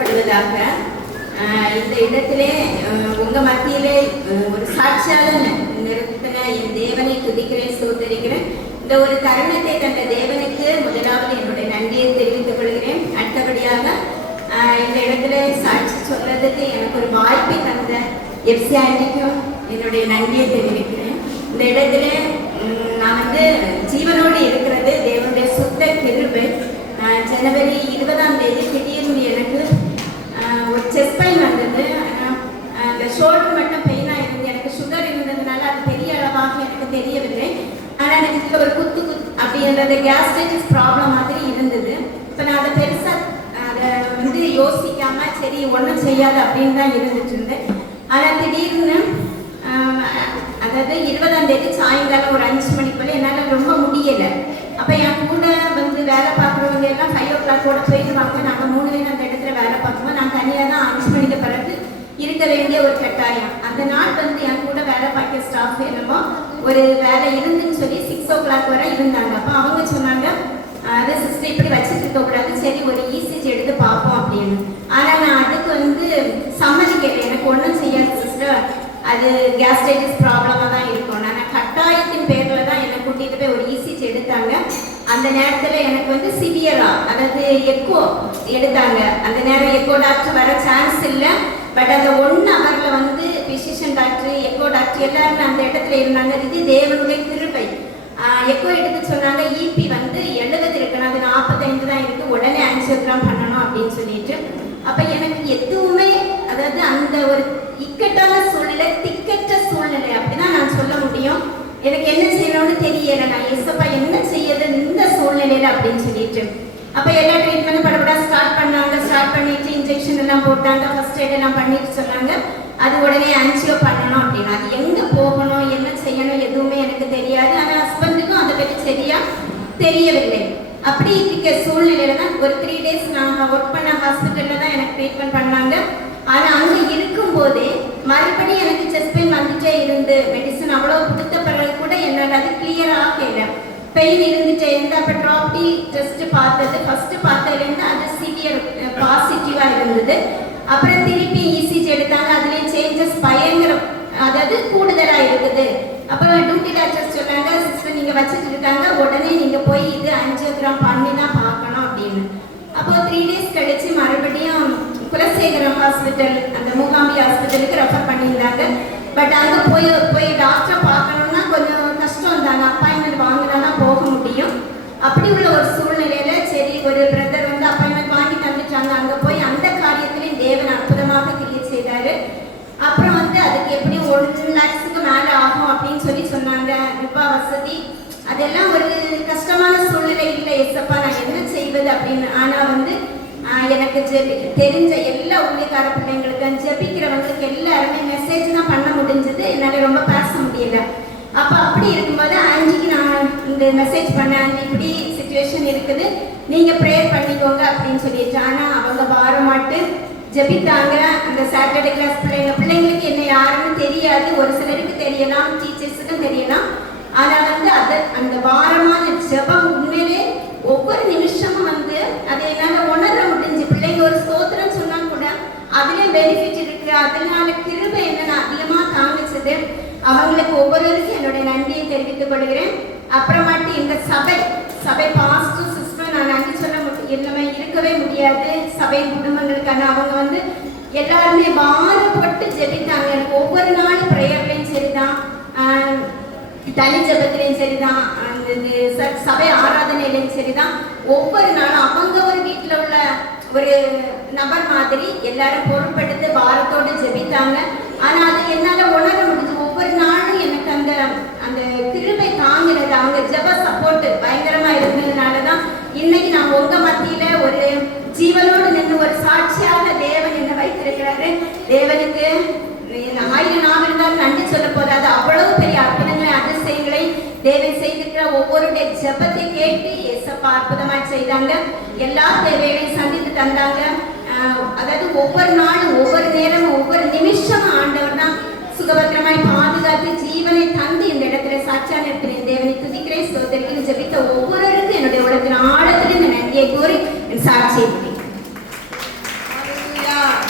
படுவதாக இந்த இடத்திலே உங்க மத்தியிலே ஒரு சாட்சியாக நிறுத்தின என் தேவனை துதிக்கிறேன், ஸ்தோத்தரிக்கிறேன். இந்த ஒரு தருணத்தை தந்த தேவனுக்கு முதலாவது என்னுடைய நன்றியை தெரிவித்துக் கொள்கிறேன். அடுத்தபடியாக இந்த இடத்துல சாட்சி சொல்றதுக்கு எனக்கு ஒரு வாய்ப்பை தந்த எஃப்சி ஆண்டிக்கும் என்னுடைய நன்றியை தெரிவிக்கிறேன். இந்த இடத்துல நான் ஜீவனோடு இருக்கிறது தேவனுடைய சுத்த கிருபை. ஜனவரி 20ஆம் தேதி திடீர்னு எனக்கு ஒரு செஸ்ட் பெயின் வந்தது. அந்த ஷோல்டர் மட்டும் பெயினாக இருந்து, எனக்கு சுகர் இருந்ததுனால அது பெரிய அளவாக எனக்கு தெரியவில்லை. ஆனால் எனக்கு இதில் ஒரு குத்து அப்படின்றது கேஸ்ட்ரைட்டிஸ் ப்ராப்ளம் மாதிரி இருந்தது. இப்போ நான் அதை பெருசாக அதை யோசிக்காமல் சரி ஒன்றும் செய்யாது அப்படின்னு தான் இருந்துட்டு இருந்தேன். ஆனால் திடீர்னு அதாவது 20ஆம் தேதி சாயங்காலம் ஒரு 5 மணி போல என்னால் ரொம்ப முடியலை. அப்போ என் கூட வேலை பார்க்குறவங்க எல்லாம் 5 o'clock போயிடுவாங்க. நாங்கள் 3 பேரும் அந்த இடத்துல வேலை பார்க்கும்போது நான் தனியாக தான் 5 மணிக்கு பிறகு இருக்க வேண்டிய ஒரு கட்டாயம். அந்த நாள் என் கூட வேலை பார்க்க ஸ்டாஃப் என்னமோ ஒரு வேலை இருந்துன்னு சொல்லி 6 o'clock வரை இருந்தாங்க. அப்போ அவங்க சொன்னாங்க, அது சிஸ்டர் இப்படி வச்சுட்டு இருக்கக்கூடாது, சரி ஒரு இசிஜி எடுத்து பார்ப்போம் அப்படின்னு. ஆனால் நான் அதுக்கு சம்மதிக்கலை. எனக்கு ஒன்றும் செய்யாது சிஸ்டர், அது கேஸ்ட்ரைட்டிஸ் ப்ராப்ளமாக தான் இருக்கும். நான் கட்டாயத்தின் பேரில் தான் என்னை கூட்டிகிட்டு போய் ஒரு இசிஜி எடுத்தாங்க. அந்த நேரத்தில் எனக்கு சிவியரா, அதாவது எக்கோ எடுத்தாங்க. அந்த நேரம் எக்கோ டாக்டர் வர சான்ஸ் இல்லை. பட் அந்த 1 hourல பிசிஷியன் டாக்டர், எக்கோ டாக்டர் எல்லாருமே அந்த இடத்துல இருந்தாங்க. இது தேவனுடைய கிருபை. எக்கோ எடுத்து சொன்னாங்க, இபி 70 இருக்கணும், அது 45 தான் இருக்குது, உடனே ஆஞ்சியோகிராம் பண்ணணும் அப்படின்னு சொல்லிட்டு. அப்போ எனக்கு எதுவுமே, அதாவது அந்த ஒரு இக்கட்டான சூழ்நிலை, திக்கற்ற சூழ்நிலை அப்படிதான் நான் சொல்ல முடியும். எனக்கு என்ன செய்யணும்னு தெரியலை. நான் எஸ்ஸப்பா என்ன செய்யறது இந்த சூழ்நிலையில அப்படின்னு சொல்லிட்டு. அப்போ எல்லா ட்ரீட்மெண்ட்டும் படப்படா ஸ்டார்ட் பண்ணாங்க. ஸ்டார்ட் பண்ணிட்டு இன்ஜெக்ஷன் எல்லாம் போட்டாங்க, ஃபர்ஸ்ட் எய்ட் எல்லாம் பண்ணிட்டு சொன்னாங்க அது உடனே ஆன்ஜியோ பண்ணணும் அப்படின்னு. அது எங்கே போகணும், என்ன செய்யணும் எதுவுமே எனக்கு தெரியாது. ஆனால் ஹஸ்பண்டுக்கும் அதை பற்றி சரியா தெரியவில்லை. அப்படி இருக்க சூழ்நிலையில தான் ஒரு 3 days நாங்கள் ஒர்க் பண்ண ஹாஸ்பிட்டலில் தான் எனக்கு ட்ரீட்மெண்ட் பண்ணாங்க. ஆனால் அங்கே இருக்கும்போதே மறுபடியும் எனக்கு செஸ்ட் பெயின் வந்துட்டே இருந்து மெடிசன் அவ்வளோ கொடுத்த பிறகு கூட என்னால் அது கிளியர் ஆகலை. பெயின் இருந்துட்டே இருந்து. அப்போ ட்ராப்டி டெஸ்ட் பார்த்தது, ஃபஸ்ட்டு பார்த்ததுலேருந்து அது சிவியர் பாசிட்டிவாக இருந்தது. அப்புறம் திருப்பி இசிஜி எடுத்தாங்க, அதுலேயும் சேஞ்சஸ் பயங்கரம், அதாவது கூடுதலாக இருக்குது. அப்புறம் டியூட்டி டாக்டர் சொன்னாங்க, சிஸ்டர் நீங்கள் வச்சுட்டு இருக்காங்க, உடனே நீங்கள் போய் இது ஆஞ்சியோகிராம் பண்ணி தான் பார்க்கணும் அப்படின்னு. அப்போ 3 days கழிச்சு மறுபடியும் குலசேகரம் ஹாஸ்பிட்டல், அந்த மூகாம்பி ஹாஸ்பிட்டலுக்கு ரெஃபர் பண்ணியிருந்தாங்க. பட் அங்கே போய் டாக்டரை பார்க்கணுன்னா கொஞ்சம் கஷ்டம் தாங்க, அப்பாயின்மெண்ட் வாங்கினா தான் போக முடியும். அப்படி உள்ள ஒரு சூழ்நிலையில சரி ஒரு பிரதர் அப்பாயின்மெண்ட் வாங்கி தந்துட்டாங்க. அங்கே போய் அந்த காரியத்திலையும் தேவன் அற்புதமாக கிரியேட் செய்தாரு. அப்புறம் அதுக்கு எப்படி 1 lakhsக்கு மேலே ஆகும் அப்படின்னு சொல்லி சொன்னாங்க. ரூபாய் வசதி அதெல்லாம் ஒரு கஷ்டமான சூழ்நிலை இல்லை. எஸ்ஸப்பா நான் என்ன செய்வது அப்படின்னு. ஆனால் எனக்கு தெரிஞ்ச எல்லா ஊழியக்கார பிள்ளைங்களுக்கு, ஜெபிக்கிறவங்களுக்கு எல்லாருமே மெசேஜ் தான் பண்ண முடிஞ்சது. என்னால் ரொம்ப பேச முடியல. அப்போ அப்படி இருக்கும்போது ஆன்டிக்கு நான் இந்த மெசேஜ் பண்ணேன், ஆன்டி இப்படி சிச்சுவேஷன் இருக்குது, நீங்கள் ப்ரேயர் பண்ணிக்கோங்க அப்படின்னு சொல்லிட்டு. ஆனால் அவங்க வாரமாட்டு ஜெபித்தாங்க. அந்த சாட்டர்டே கிளாஸ் பிள்ளைங்களுக்கு என்ன யாருன்னு தெரியாது, ஒரு சிலருக்கு தெரியலாம், டீச்சர்ஸுக்கும் தெரியலாம். ஆனால் அது அந்த வாரமான ஜெபம் உண்மையிலே ஒவ்வொரு நிமிஷமும் அதை என்னால் உணர முடிஞ்சு. பிள்ளைங்க ஒரு ஸ்தோத்திரம் சொன்னால் கூட அதுலேயும் பெனிஃபிட் இருக்கு. அதனால கிருபை என்னென்ன அதிகமாக தாங்கிச்சது. அவங்களுக்கு ஒவ்வொருவருக்கும் என்னுடைய நன்றியை தெரிவித்துக் கொள்கிறேன். அப்புறமாட்டி இந்த சபை பாஸ்டர் சிஸ்டர் நான் நன்றி சொல்ல எல்லாமே இருக்கவே முடியாது. சபை குடும்பங்களுக்கான அவங்க எல்லாருமே பாரப்பட்டு ஜெபித்தாங்க. எனக்கு ஒவ்வொரு நாளும் ப்ரேயர்லையும் சரிதான், தனி ஜபத்திலையும் சரிதான், அந்த சபை ஆராதனையிலையும் சரிதான். ஒவ்வொரு நாளும் அவங்க ஒரு வீட்டில் உள்ள ஒரு நபர் மாதிரி எல்லாரும் பொறுப்பெடுத்து பாரத்தோடு ஜெபித்தாங்க. ஆனால் அது என்னால் உணர முடிஞ்சு. ஒவ்வொரு நாளும் எனக்கு அந்த கிருபை தாங்கிறது, அவங்க ஜெப சப்போர்ட் பயங்கரமாக இருந்ததுனால தான் இன்னைக்கு நான் உங்கள் மத்தியில் ஒரு ஜீவனோடு நின்று ஒரு சாட்சியாக தேவன் என்னை வைத்திருக்கிறாரு. தேவனுக்கு 1000 நாள் இருந்தாலும் நன்றி சொல்ல போதாது. அவ்வளவு பெரிய அற்புதங்களை அதிசயங்களை தேவன் செய்திருக்கிற ஒவ்வொருடைய ஜெபத்தை கேட்டு எஸ்ஸப்பா அற்புதமாய் செய்தாங்க. எல்லா தேவைகளையும் சந்தித்து தந்தாங்க. அதாவது ஒவ்வொரு நாளும் ஒவ்வொரு நேரமும் ஒவ்வொரு நிமிஷமும் ஆண்டவர் தான் சுகபத்திரமாய் பாதுகாத்து ஜீவனை தந்து இந்த இடத்துல சாட்சியா நிறுத்தினேன். தேவனை துதிக்கிறேன், ஸ்தோத்திரிக்கிறேன். ஜெபித்த ஒவ்வொருவருக்கும் என்னுடைய உலகத்தின் ஆழத்தில் இந்த நன்றியை கோரி